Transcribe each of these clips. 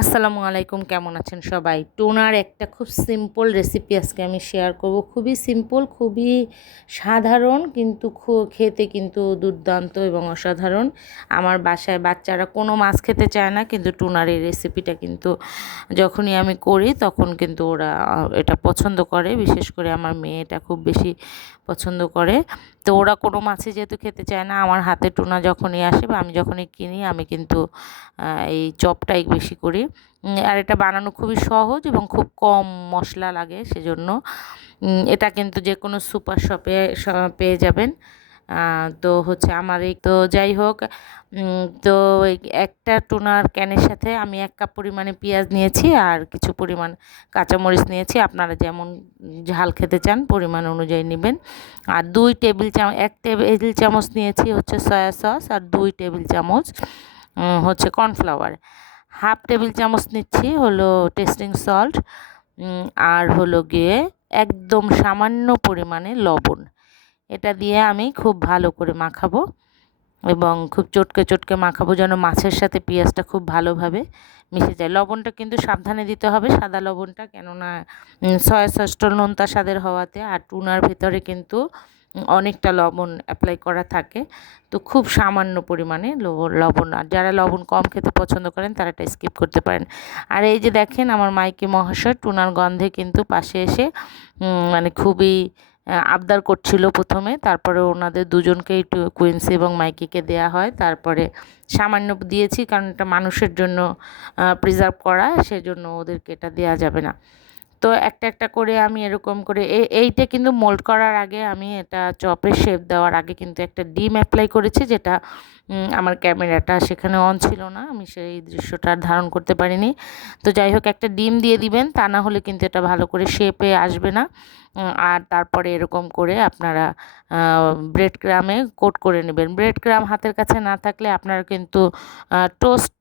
আসসালামু আলাইকুম, কেমন আছেন সবাই? টোনার একটা খুব সিম্পল রেসিপি আজকে আমি শেয়ার করব। খুবই সিম্পল খুবই সাধারণ, কিন্তু খেতে কিন্তু দুর্দান্ত এবং অসাধারণ। আমার বাসায় বাচ্চারা কোনো মাছ খেতে চায় না, কিন্তু টোনার এই রেসিপিটা কিন্তু যখনই আমি করি, তখন কিন্তু ওরা এটা পছন্দ করে। বিশেষ করে আমার মেয়ে এটা খুব বেশি পছন্দ করে। তো ওরা কোনো মাছই যেহেতু খেতে চায় না, আমার হাতে টোনা যখনই আসে বা আমি যখনই কিনি, আমি কিন্তু এই চপটাই বেশি করি। উম, আর এটা বানানো খুবই সহজ এবং খুব কম মশলা লাগে সেজন্য। এটা কিন্তু যে কোনো সুপার শপে পেয়ে যাবেন। তো হচ্ছে আমার এই তো যাই হোক তো একটা টুনার ক্যানের সাথে আমি এক কাপ পরিমাণে পেঁয়াজ নিয়েছি আর কিছু পরিমাণ কাঁচামরিচ নিয়েছি। আপনারা যেমন ঝাল খেতে চান পরিমাণ অনুযায়ী নেবেন। আর দুই টেবিল চামচ এক টেবিল চামচ নিয়েছি হচ্ছে সয়া সস আর দুই টেবিল চামচ হচ্ছে কর্নফ্লাওয়ার। হাফ টেবিল চামচ নিচ্ছি, হলো টেস্টিং সল্ট আর হলো গিয়ে একদম সামান্য পরিমাণে লবণ। এটা দিয়ে আমি খুব ভালো করে মাখাবো এবং খুব চটকে চটকে মাখাবো যেন মাছের সাথে পেঁয়াজটা খুব ভালোভাবে মিশে যায়। লবণটা কিন্তু সাবধানে দিতে হবে সাদা লবণটা, কেননা সয়া সসটা নোনতা স্বাদের হওয়াতে আর টুনার ভেতরে কিন্তু অনেকটা লবণ অ্যাপ্লাই করা থাকে। তো খুব সামান্য পরিমাণে লবণ। আর যারা লবণ কম খেতে পছন্দ করেন, তারা এটা স্কিপ করতে পারেন। আর এই যে দেখেন, আমার মাইকি মহাশয়, টুনার গন্ধে কিন্তু পাশে এসে মানে খুবই আবদার করছিল প্রথমে। তারপরে ওনাদের দুজনকেই কুইন্সি এবং মাইকিকে দেয়া হয়। তারপরে সামান্য দিয়েছি, কারণ এটা মানুষের জন্য প্রিজার্ভ করা, সেজন্য ওদেরকে এটা দেওয়া যাবে না। তো একটা একটা করে আমি এরকম করে এইটা কিন্তু মোল্ড করার আগে আমি এটা চপের শেপ দেওয়ার আগে কিন্তু একটা ডিম অ্যাপ্লাই করেছি যেটা আমার ক্যামেরাটা সেখানে অন ছিল না। আমি সেই দৃশ্যটা ধারণ করতে পারিনি। তো যাই হোক, একটা ডিম দিয়ে দিবেন, তা না হলে কিন্তু এটা ভালো করে শেপে আসবে না। আর তারপরে এরকম করে আপনারা ব্রেড ক্রামে কোট করে নেবেন। ব্রেড ক্রাম হাতের কাছে না থাকলে আপনারা কিন্তু টোস্ট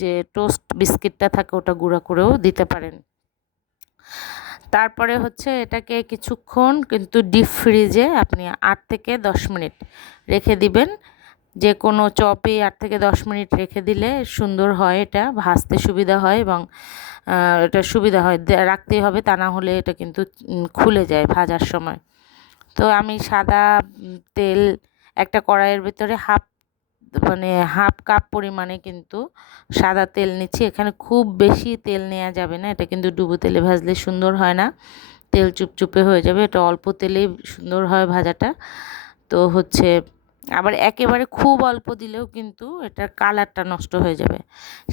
যে টোস্ট বিস্কিটটা থাকে ওটা গুঁড়া করেও দিতে পারেন। তারপরে হচ্ছে এটাকে কিছুক্ষণ কিন্তু ডিপ ফ্রিজে আপনি আট থেকে দশ মিনিট রেখে দিবেন। যে কোনো চপে আট থেকে দশ মিনিট রেখে দিলে সুন্দর হয় এটা, ভাজতে সুবিধা হয় এবং এটা সুবিধা হয়। রাখতেই হবে, তা না হলে এটা কিন্তু খুলে যায় ভাজার সময়। তো আমি সাদা তেল একটা কড়াইয়ের ভিতরে হাফ মানে হাফ কাপ পরিমাণে কিন্তু সাদা তেল নিচ্ছি। এখানে খুব বেশি তেল নেওয়া যাবে না। এটা কিন্তু ডুবো তেলে ভাজলে সুন্দর হয় না। তেল চুপচুপে হয়ে যাবে। এটা অল্প তেলেই সুন্দর হয় ভাজাটা। তো হচ্ছে আবার একেবারে খুব অল্প দিলেও কিন্তু এটার কালারটা নষ্ট হয়ে যাবে।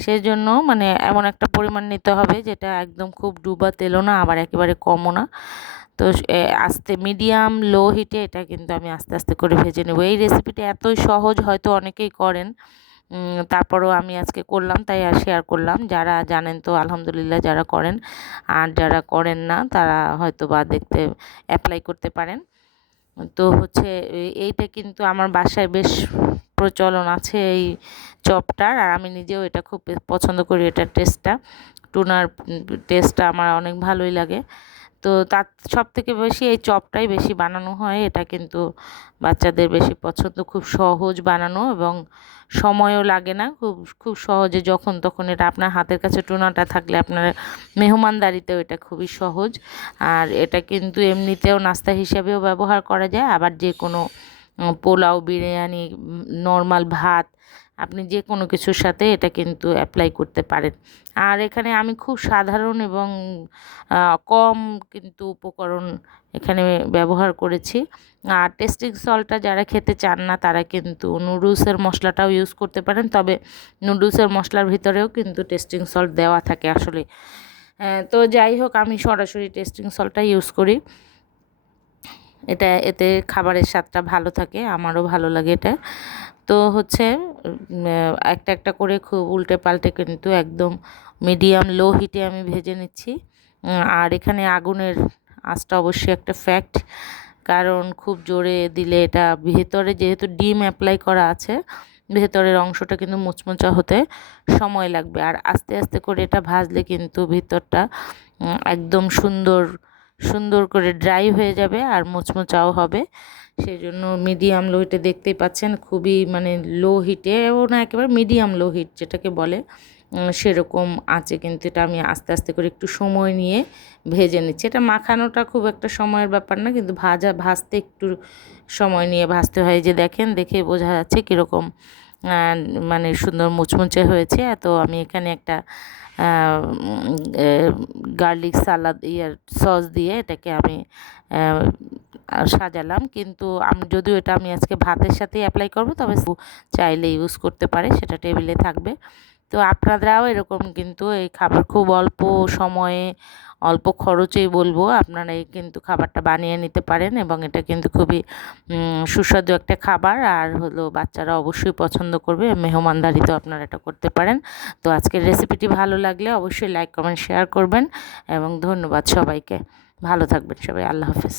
সেই জন্য মানে এমন একটা পরিমাণ নিতে হবে যেটা একদম খুব ডুবা তেলও না, আবার একেবারে কমও না। তো আস্তে মিডিয়াম লো হিটে এটা কিন্তু আমি আস্তে আস্তে করে ভেজে নেব। এই রেসিপিটা এতই সহজ হয়তো অনেকেই করেন। তারপরেও আমি আজকে করলাম, তাই আর শেয়ার করলাম। যারা জানেন তো, আলহামদুলিল্লাহ যারা করেন, আর যারা করেন না, তারা হয়তো বা দেখতে অ্যাপ্লাই করতে পারেন। তো হচ্ছে এইটা কিন্তু আমার বাসায় বেশ প্রচলন আছে এই চপটার, আর আমি নিজেও এটা খুব পছন্দ করি এটার টেস্টটা টুনার টেস্টটা আমার অনেক ভালোই লাগে। তো তার সব থেকে বেশি এই চপটাই বেশি বানানো হয়। এটা কিন্তু বাচ্চাদের বেশি পছন্দ। খুব সহজ বানানো এবং সময়ও লাগে না। খুব খুব সহজে যখন তখন এটা আপনার হাতের কাছে টুনাটা থাকলে আপনার মেহমানদারিতেও এটা খুবই সহজ। আর এটা কিন্তু এমনিতেও নাস্তা হিসাবেও ব্যবহার করা যায়। আবার যে কোনো পোলাও, বিরিয়ানি নর্মাল ভাত আপনি যে কোনো কিছুর সাথে এটা কিন্তু অ্যাপ্লাই করতে পারেন। আর এখানে আমি খুব সাধারণ এবং কম কিন্তু উপকরণ এখানে ব্যবহার করেছি। আর টেস্টিং সল্টটা যারা খেতে চান না, তারা কিন্তু নুডলসের মশলাটাও ইউজ করতে পারেন। তবে নুডলসের মশলার ভিতরেও কিন্তু টেস্টিং সল্ট দেওয়া থাকে আসলে। তো যাই হোক, আমি সরাসরি টেস্টিং সল্টটা ইউজ করি। এটা, এতে খাবারের স্বাদটা ভালো থাকে, আমারও ভালো লাগে এটা। তো হচ্ছে একটা একটা করে খুব উল্টে পাল্টে কিন্তু একদম মিডিয়াম লো হিটে আমি ভেজে নিচ্ছি। আর এখানে আগুনের আঁচটা অবশ্যই একটা ফ্যাক্ট কারণ খুব জোরে দিলে এটা ভেতরে যেহেতু ডিম অ্যাপ্লাই করা আছে, ভেতরের অংশটা কিন্তু মুচমুচা হতে সময় লাগবে। আর আস্তে আস্তে করে এটা ভাজলে কিন্তু ভেতরটা একদম সুন্দর সুন্দর করে ড্রাই হয়ে যাবে আর মোচমোচাও হবে। সেই জন্য মিডিয়াম লো হিটে দেখতেই পাচ্ছেন, খুবই মানে লো হিটেও না একেবারে মিডিয়াম লো হিট যেটাকে বলে সেরকম আছে। কিন্তু এটা আমি আস্তে আস্তে করে একটু সময় নিয়ে ভেজে নিচ্ছি। এটা মাখানোটা খুব একটা সময়ের ব্যাপার না, কিন্তু ভাজা, ভাজতে একটু সময় নিয়ে ভাজতে হয়। যে দেখেন, দেখে বোঝা যাচ্ছে কীরকম মানে সুন্দর মুচমুচে হয়েছে। তো আমি এখানে একটা গার্লিক সালাদ ইয়ার সস দিয়ে এটাকে আমি সাজালাম। কিন্তু আমি, যদিও এটা আমি আজকে ভাতের সাথেই অ্যাপ্লাই করব, তবে চাইলে ইউজ করতে পারে, সেটা টেবিলে থাকবে। তো আপনারাও এরকম কিন্তু এই খাবার খুব অল্প সময়ে অল্প খরচেই বলব, আপনারা এই কিন্তু খাবারটা বানিয়ে নিতে পারেন এবং এটা কিন্তু খুবই সুস্বাদু একটা খাবার। আর হলো বাচ্চারা অবশ্যই পছন্দ করবে, মেহমানদারিতেও আপনারা এটা করতে পারেন। তো আজকের রেসিপিটি ভালো লাগলে অবশ্যই লাইক কমেন্ট শেয়ার করবেন এবং ধন্যবাদ সবাইকে। ভালো থাকবেন সবাই, আল্লাহ হাফেজ।